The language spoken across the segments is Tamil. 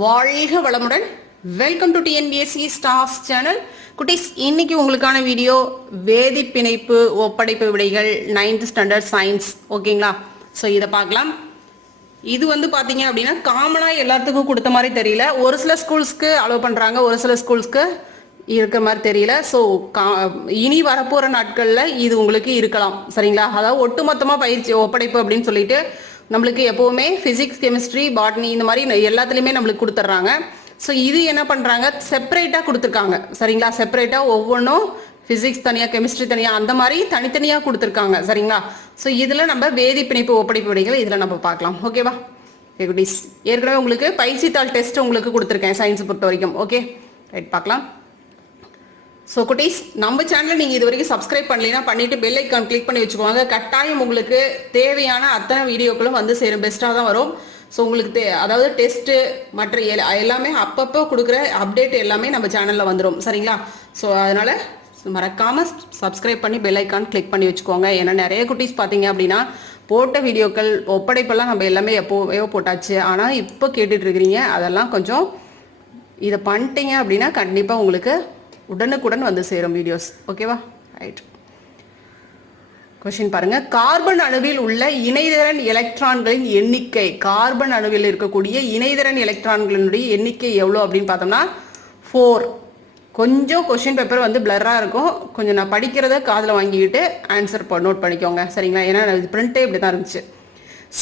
வாழ்க வளமுடன். Welcome to TNPSC staff channel குட்டீஸ் இன்னைக்கு உங்களுக்கான வீடியோ வேதி பிணைப்பு ஒப்படைப்பு விடைகள் நைன்த் ஸ்டாண்டர்ட் சயின்ஸ் ஓகேங்களா? ஸோ இதை பார்க்கலாம். இது வந்து பார்த்தீங்க அப்படின்னா காமனாக எல்லாத்துக்கும் கொடுத்த மாதிரி தெரியல. ஒரு சில ஸ்கூல்ஸ்க்கு அலோவ் பண்ணுறாங்க ஒரு சில ஸ்கூல்ஸ்க்கு இருக்கிற மாதிரி தெரியல. ஸோ இனி வரப்போகிற நாட்களில் இது உங்களுக்கு இருக்கலாம். சரிங்களா? அதாவது ஒட்டுமொத்தமாக பயிற்சி ஒப்படைப்பு அப்படின்னு சொல்லிட்டு நம்மளுக்கு எப்பவுமே பிசிக்ஸ் கெமிஸ்ட்ரி பாட்னி இந்த மாதிரி எல்லாத்துலயுமே நம்மளுக்கு கொடுத்துட்றாங்க. ஸோ இது என்ன பண்றாங்க? செப்பரேட்டா கொடுத்துருக்காங்க. சரிங்களா? செப்பரேட்டா ஒவ்வொன்றும் பிசிக்ஸ் தனியா கெமிஸ்ட்ரி தனியா அந்த மாதிரி தனித்தனியா கொடுத்துருக்காங்க. சரிங்களா? ஸோ இதுல நம்ம வேதி பிணைப்பு ஒப்படைப்பு விடைகள் இதுல நம்ம பார்க்கலாம். ஓகேவா குட்டீஸ் ஏற்கனவே உங்களுக்கு பயிற்சித்தாள் டெஸ்ட் உங்களுக்கு கொடுத்துருக்கேன் சயின்ஸ் பொறுத்த வரைக்கும். ஓகே ரைட் பார்க்கலாம். ஸோ குட்டீஸ் நம்ம சேனலை நீங்கள் இது வரைக்கும் சப்ஸ்கிரைப் பண்ணலைன்னா பண்ணிட்டு பெல் ஐக்கான் கிளிக் பண்ணி வச்சுக்கோங்க. கட்டாயம் உங்களுக்கு தேவையான அத்தனை வீடியோக்களும் வந்து சேரும். பெஸ்ட்டாக தான் வரும். ஸோ உங்களுக்கு தே அதாவது டெஸ்ட்டு மற்ற எல்- எல்லாமே அப்பப்போ கொடுக்குற அப்டேட் எல்லாமே நம்ம சேனலில் வந்துடும் சரிங்களா? ஸோ அதனால் மறக்காமல் சப்ஸ்கிரைப் பண்ணி பெல் ஐக்கான் கிளிக் பண்ணி வச்சுக்கோங்க. ஏன்னா நிறைய குட்டீஸ் பார்த்தீங்க அப்படின்னா போட்ட வீடியோக்கள் ஒப்படைப்பெல்லாம் நம்ம எல்லாமே எப்போவே போட்டாச்சு. ஆனால் இப்போ கேட்டுட்ருக்கிறீங்க அதெல்லாம் கொஞ்சம் இதை பண்ணிட்டீங்க அப்படின்னா கண்டிப்பாக உங்களுக்கு உடனுக்குடன் வந்து சேரும் வீடியோஸ் ஓகேவா ரைட் கொஸ்டின் பாருங்க. கார்பன் அணுவில் உள்ள இணைதிறன் எலக்ட்ரான்களின் எண்ணிக்கை. கார்பன் அணுவில் இருக்கக்கூடிய இணைதிறன் எலக்ட்ரான்களினுடைய எண்ணிக்கை எவ்வளோ அப்படின்னு பார்த்தோம்னா ஃபோர் கொஞ்சம் கொஷின் பேப்பர் வந்து பிளர்ராக இருக்கும். கொஞ்சம் நான் படிக்கிறத காதில் வாங்கிக்கிட்டு ஆன்சர் நோட் பண்ணிக்கோங்க. சரிங்களா? ஏன்னா இது பிரிண்டே இப்படி தான் இருந்துச்சு.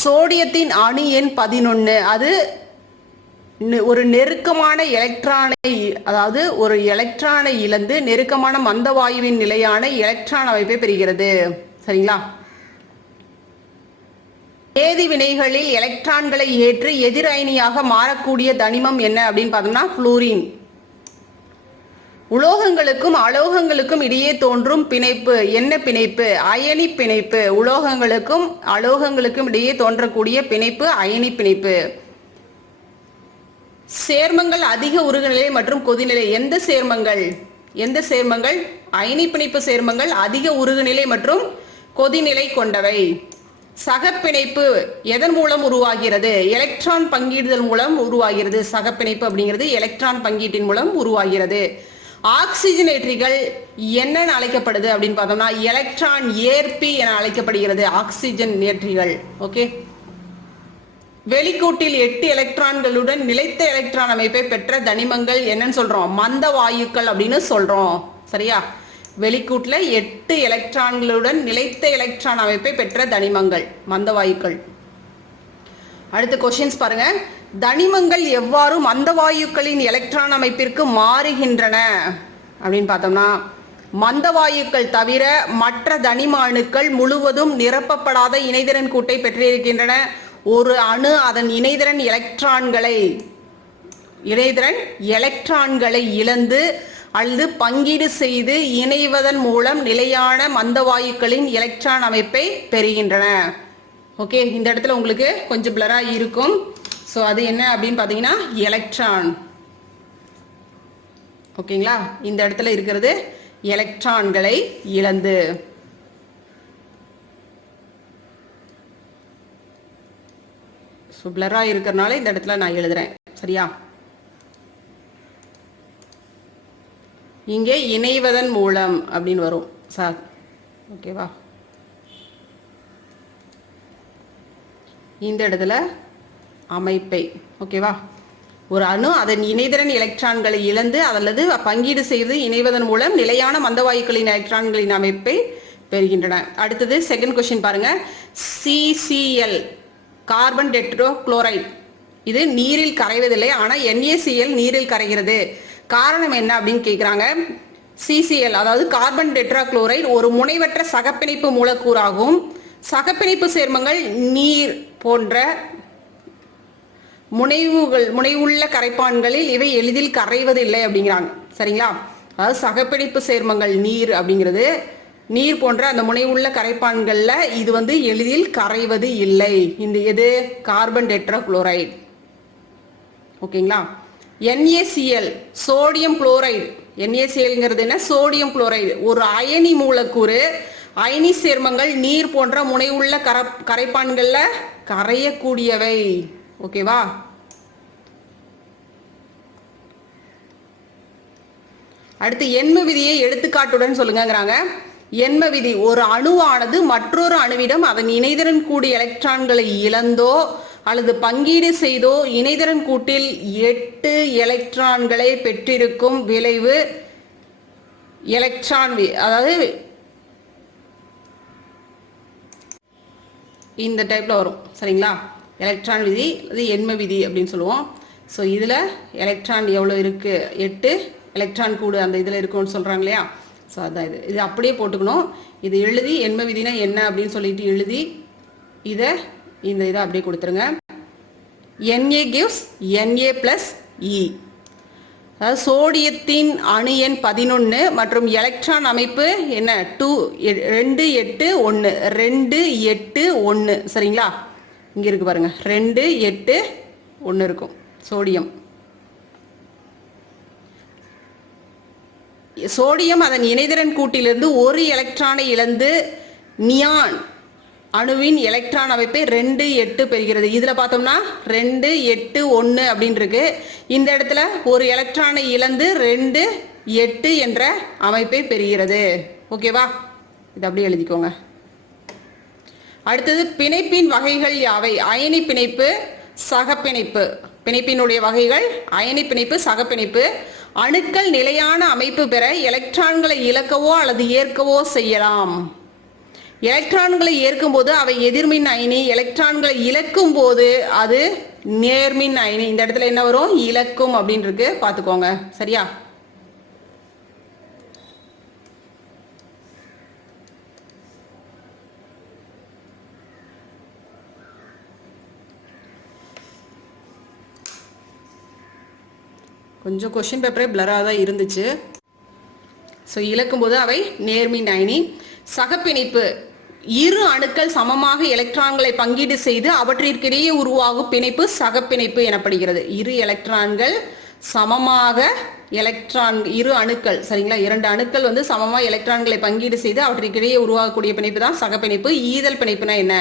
சோடியத்தின் அணு எண் பதினொன்று அது ஒரு நெருக்கமான எலக்ட்ரானை அதாவது ஒரு எலக்ட்ரானை இழந்து நெருக்கமான மந்த வாயுவின் நிலையான எலக்ட்ரான் அமைப்பை பெறுகிறது. சரிங்களா? வேதி வினைகளில் எலக்ட்ரான்களை ஏற்று எதிர் அயனியாக மாறக்கூடிய தனிமம் என்ன அப்படின்னு பார்த்தோம்னா புளூரின் உலோகங்களுக்கும் அலோகங்களுக்கும் இடையே தோன்றும் பிணைப்பு. என்ன பிணைப்பு? அயனி பிணைப்பு. உலோகங்களுக்கும் அலோகங்களுக்கும் இடையே தோன்றக்கூடிய பிணைப்பு அயனி பிணைப்பு. சேர்மங்கள் அதிக உருகுநிலை மற்றும் கொதிநிலை. எந்த சேர்மங்கள்? எந்த சேர்மங்கள்? அயனி பிணைப்பு சேர்மங்கள் அதிக உருகுநிலை மற்றும் கொதிநிலை கொண்டவை. சகப்பிணைப்பு எதன் மூலம் உருவாகிறது? எலக்ட்ரான் பங்கீடுதல் மூலம் உருவாகிறது. சகப்பிணைப்பு அப்படிங்கிறது எலக்ட்ரான் பங்கீட்டின் மூலம் உருவாகிறது. ஆக்சிஜனேற்றிகள் என்னென்னு அழைக்கப்படுது அப்படின்னு பார்த்தோம்னா எலக்ட்ரான் ஏற்பி என அழைக்கப்படுகிறது. ஆக்சிஜன் ஏற்றிகள். ஓகே? வெளிக்கூட்டில் எட்டு எலக்ட்ரான்களுடன் நிலைத்த எலக்ட்ரான் அமைப்பை பெற்ற தனிமங்கள் என்னன்னு சொல்றோம். மந்த வாயுக்கள் அப்படின்னு சொல்றோம். சரியா? வெளிக்கூட்டில் எட்டு எலக்ட்ரான்களுடன் நிலைத்த எலக்ட்ரான் அமைப்பை பெற்ற தனிமங்கள் மந்த வாயுக்கள். அடுத்த கொஸ்டின்ஸ் பாருங்க. தனிமங்கள் எவ்வாறு மந்த வாயுக்களின் எலக்ட்ரான் அமைப்பிற்கு மாறுகின்றன அப்படின்னு பார்த்தோம்னா மந்த வாயுக்கள் தவிர மற்ற தனிம அணுக்கள் முழுவதும் நிரப்பப்படாத இணைதிறன் கூட்டை பெற்றிருக்கின்றன. ஒரு அணு அதன் இணைதிறன் எலக்ட்ரான்களை இணைதிறன் எலக்ட்ரான்களை இழந்து அல்லது பங்கீடு செய்து இணைவதன் மூலம் நிலையான மந்த வாயுக்களின் எலக்ட்ரான் அமைப்பை பெறுகின்றன. ஓகே இந்த இடத்துல உங்களுக்கு கொஞ்சம் பிளரா இருக்கும். ஸோ அது என்ன அப்படின்னு பார்த்தீங்கன்னா எலக்ட்ரான் ஓகேங்களா இந்த இடத்துல இருக்கிறது எலக்ட்ரான்களை இழந்து. ஸோ பிளராக இருக்கிறனால இந்த இடத்துல நான் எழுதுறேன். சரியா? இங்கே இணைவதன் மூலம் அப்படின்னு வரும் சார் ஓகேவா இந்த இடத்துல அமைப்பை. ஓகேவா ஒரு அணு அதன் இணைதிறன் எலக்ட்ரான்களை இழந்து அல்லது பங்கீடு செய்து இணைவதன் மூலம் நிலையான மந்தவாயுக்களின் எலக்ட்ரான்களின் அமைப்பை பெறுகின்றன. அடுத்தது செகண்ட் கொஸ்டின் பாருங்க. சிசிஎல் கார்பன் டெட்ரோ குளோரைட் இது நீரில் கரைவதில்லை ஆனால் என்ஏசிஎல் நீரில் கரைகிறது. காரணம் என்ன அப்படின்னு கேட்குறாங்க சிசிஎல் அதாவது கார்பன் டெட்ரா குளோரைட் ஒரு முனைவற்ற சகப்பிணைப்பு மூலக்கூறாகும். சகப்பிணைப்பு சேர்மங்கள் நீர் போன்ற முனைவுகள் முனைவுள்ள கரைப்பான்களில் இவை எளிதில் கரைவதில்லை அப்படிங்கிறாங்க. சரிங்களா? அதாவது சகப்பிணைப்பு சேர்மங்கள் நீர் அப்படிங்கிறது நீர் போன்ற அந்த முனைவுள்ள கரைப்பான்களில் இது வந்து எளிதில் கரைவது இல்லை. இந்த எது? கார்பன் டெட்ரா குளோரைடு ஓகேங்களா என்ஏசிஎல் சோடியம் குளோரைடு. என்ஏசிஎல்ங்கிறது என்ன? Sodium chloride. ஒரு அயனி மூலக்கூறு அயனி சேர்மங்கள் நீர் போன்ற முனைவுள்ள கர கரைப்பான்களில் கரையக்கூடியவை. ஓகேவா? அடுத்து எண்மு விதியை எடுத்துக்காட்டுடன் சொல்லுங்கிறாங்க எண்ம விதி ஒரு அணுவானது மற்றொரு அணுவிடம் அதன் இணைதிறன் கூடிய எலக்ட்ரான்களை இழந்தோ அல்லது பங்கீடு செய்தோ இணைதிறன் கூட்டில் எட்டு எலக்ட்ரான்களை பெற்றிருக்கும் விளைவு எலக்ட்ரான் வி- அதாவது இந்த டைப்பில் வரும். சரிங்களா? எலக்ட்ரான் விதி அது எண்ம விதி அப்படின்னு சொல்லுவோம். ஸோ இதில் எலக்ட்ரான் எவ்வளோ இருக்குது எட்டு. எலக்ட்ரான் கூடு அந்த இதில் இருக்கும்னு சொல்கிறாங்க இல்லையா? ஸோ அதான் இது. இது அப்படியே போட்டுக்கணும். இது எழுதி எண்ம விதினா என்ன அப்படின்னு சொல்லிட்டு எழுதி இதை இந்த இதை அப்படியே கொடுத்துருங்க. Na gives Na plus e அதாவது சோடியத்தின் அணு எண் பதினொன்று மற்றும் எலக்ட்ரான் அமைப்பு என்ன? டூ ரெண்டு எட்டு ஒன்று ரெண்டு எட்டு ஒன்று சரிங்களா? இங்கே இருக்கு பாருங்க. ரெண்டு எட்டு ஒன்று இருக்கும். சோடியம். சோடியம் அதன் இணைதிறன் கூட்டிலிருந்து ஒரு எலக்ட்ரானை இழந்து நியான் அணுவின் எலக்ட்ரான் அமைப்பை ரெண்டு எட்டு பெறுகிறது. இதுல பார்த்தோம்னா ரெண்டு எட்டு ஒன்று அப்படின்னு இருக்கு இந்த இடத்துல ஒரு எலக்ட்ரானை இழந்து ரெண்டு எட்டு என்ற அமைப்பை பெறுகிறது. ஓகேவா இது அப்படியே எழுதிக்கோங்க. அடுத்தது பிணைப்பின் வகைகள் யாவை? அயனி பிணைப்பு சகப்பிணைப்பு. பிணைப்பினுடைய வகைகள் அயனி பிணைப்பு சகப்பிணைப்பு. அணுக்கள் நிலையான அமைப்பு பெற எலக்ட்ரான்களை இழக்கவோ அல்லது ஏற்கவோ செய்யலாம். எலக்ட்ரான்களை ஏற்கும்போது அவை எதிர்மின் அயனி எலக்ட்ரான்களை இழக்கும் போது அது நேர்மின் அயனி. இந்த இடத்துல என்ன வரும்? இழக்கும் அப்படின்னு இருக்கு பார்த்துக்கோங்க. சரியா? கொஞ்சம் கொஷின் பேப்பரே பிளராக தான் இருந்துச்சு. ஸோ இழக்கும்போது அவை நேர்மின் அயனி சகப்பிணைப்பு. இரு அணுக்கள் சமமாக எலக்ட்ரான்களை பங்கீடு செய்து அவற்றிற்கிடையே உருவாகும் பிணைப்பு சகப்பிணைப்பு எனப்படுகிறது. இரு எலக்ட்ரான்கள் சமமாக எலக்ட்ரான் இரு அணுக்கள் சரிங்களா? இரண்டு அணுக்கள் வந்து சமமாக எலக்ட்ரான்களை பங்கீடு செய்து அவற்றிற்கிடையே உருவாகக்கூடிய பிணைப்பு தான் சகப்பிணைப்பு. ஈதல் பிணைப்புனா என்ன?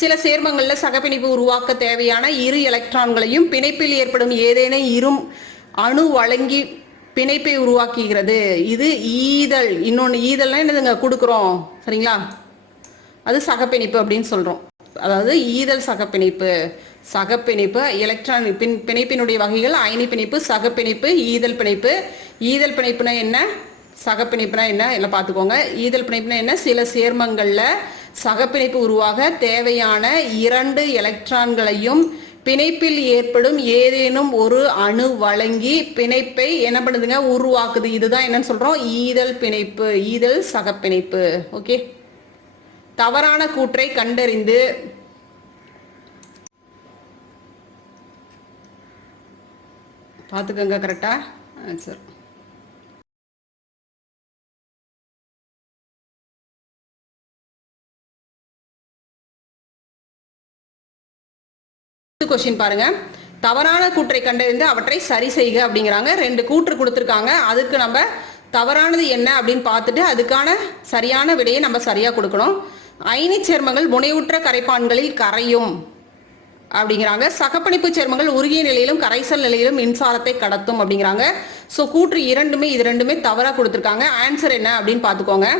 சில சேர்மங்களில் சகப்பிணைப்பு உருவாக்க தேவையான இரு எலக்ட்ரான்களையும் பிணைப்பில் ஏற்படும் ஏதேனும் இரும் அணு வழங்கி பிணைப்பை உருவாக்குகிறது. இது ஈதல். இன்னொன்று ஈதல்னா என்னதுங்க? கொடுக்குறோம். சரிங்களா? அது சகப்பிணைப்பு அப்படின்னு சொல்கிறோம் அதாவது ஈதல் சகப்பிணைப்பு. சகப்பிணைப்பு எலக்ட்ரான் பின் பிணைப்பினுடைய வகைகள் அயனி பிணைப்பு சகப்பிணைப்பு ஈதல் பிணைப்பு. ஈதல் பிணைப்புனா என்ன? சகப்பிணைப்புனா என்ன? எல்லாம் பார்த்துக்கோங்க. ஈதல் பிணைப்புனா என்ன? சில சேர்மங்களில் சகப்பிணைப்பு உருவாக தேவையான இரண்டு எலக்ட்ரான்களையும் பிணைப்பில் ஏற்படும் ஏதேனும் ஒரு அணு வழங்கி பிணைப்பை என்ன பண்ணுதுங்க? உருவாக்குது. இதுதான் என்னன்னு சொல்றோம். ஈதல் பிணைப்பு. ஈதல் சகப்பிணைப்பு. ஓகே? தவறான கூற்றை கண்டறிந்து பார்த்துக்கோங்க கரெக்டா சரி. கொஸ்டின் பாருங்க. தவறான கூற்றை கண்டறிந்து அவற்றை சரி செய்க அப்படிங்கிறாங்க. ரெண்டு கூற்று கொடுத்துருக்காங்க. அதுக்கு நம்ம தவறானது என்ன அப்படின்னு பார்த்துட்டு அதுக்கான சரியான விடையை நம்ம சரியா கொடுக்கணும். அயனி சேர்மங்கள் முனைவுற்ற கரைப்பான்களில் கரையும் அப்படிங்கிறாங்க. சகப்பணிப்பு சேர்மங்கள் உருகிய நிலையிலும் கரைசல் நிலையிலும் மின்சாரத்தை கடத்தும் அப்படிங்கிறாங்க. ஸோ கூற்று இரண்டுமே இது ரெண்டுமே தவறாக கொடுத்துருக்காங்க. ஆன்சர் என்ன அப்படின்னு பார்த்துக்கோங்க.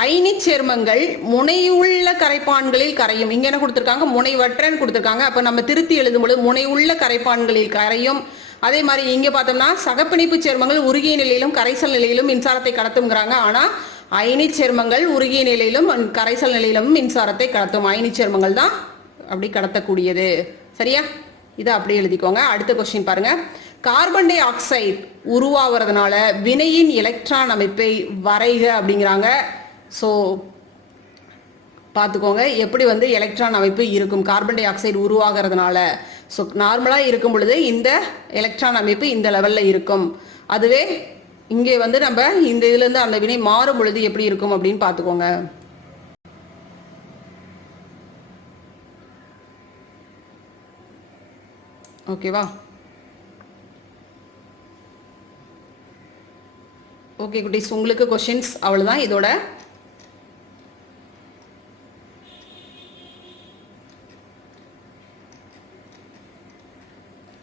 அயனி சேர்மங்கள் முனையுள்ள கரைப்பான்களில் கரையும். இங்க என்ன கொடுத்துருக்காங்க? முனைவற்றன்னு கொடுத்துருக்காங்க. அப்ப நம்ம திருத்தி எழுதும்பொழுது முனையுள்ள கரைப்பான்களில் கரையும். அதே மாதிரி இங்க பார்த்தோம்னா சகப்பிணைப்பு சேர்மங்கள் உருகிய நிலையிலும் கரைசல் நிலையிலும் மின்சாரத்தை கடத்துங்கிறாங்க ஆனா அயனி சேர்மங்கள் உருகிய நிலையிலும் கரைசல் நிலையிலும் மின்சாரத்தை கடத்தும். அயனி சேர்மங்கள் தான் அப்படி கடத்தக்கூடியது. சரியா? இதை அப்படியே எழுதிக்கோங்க. அடுத்த கொஸ்டின் பாருங்க. கார்பன் டை ஆக்சைடு உருவாகிறதுனால வினையின் எலக்ட்ரான் அமைப்பை வரைக அப்படிங்கிறாங்க. ஸோ பார்த்துக்கோங்க எப்படி வந்து எலக்ட்ரான் அமைப்பு இருக்கும்? கார்பன் டை ஆக்சைடு உருவாகிறதுனால ஸோ நார்மலாக இருக்கும் பொழுது இந்த எலக்ட்ரான் அமைப்பு இந்த லெவலில் இருக்கும். அதுவே இங்கே வந்து நம்ம இந்த இதுலேருந்து அந்த வினை மாறும் பொழுது எப்படி இருக்கும் அப்படின்னு பார்த்துக்கோங்க. ஓகேவா ஓகே குட்டீஸ் உங்களுக்கு கொஷின்ஸ் அவ்வளோதான் இதோட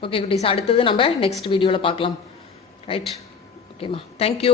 ஓகே குட்டீஸ் அடுத்தது நம்ம நெக்ஸ்ட் வீடியோவில் பார்க்கலாம். ரைட் ஓகேம்மா தேங்க்யூ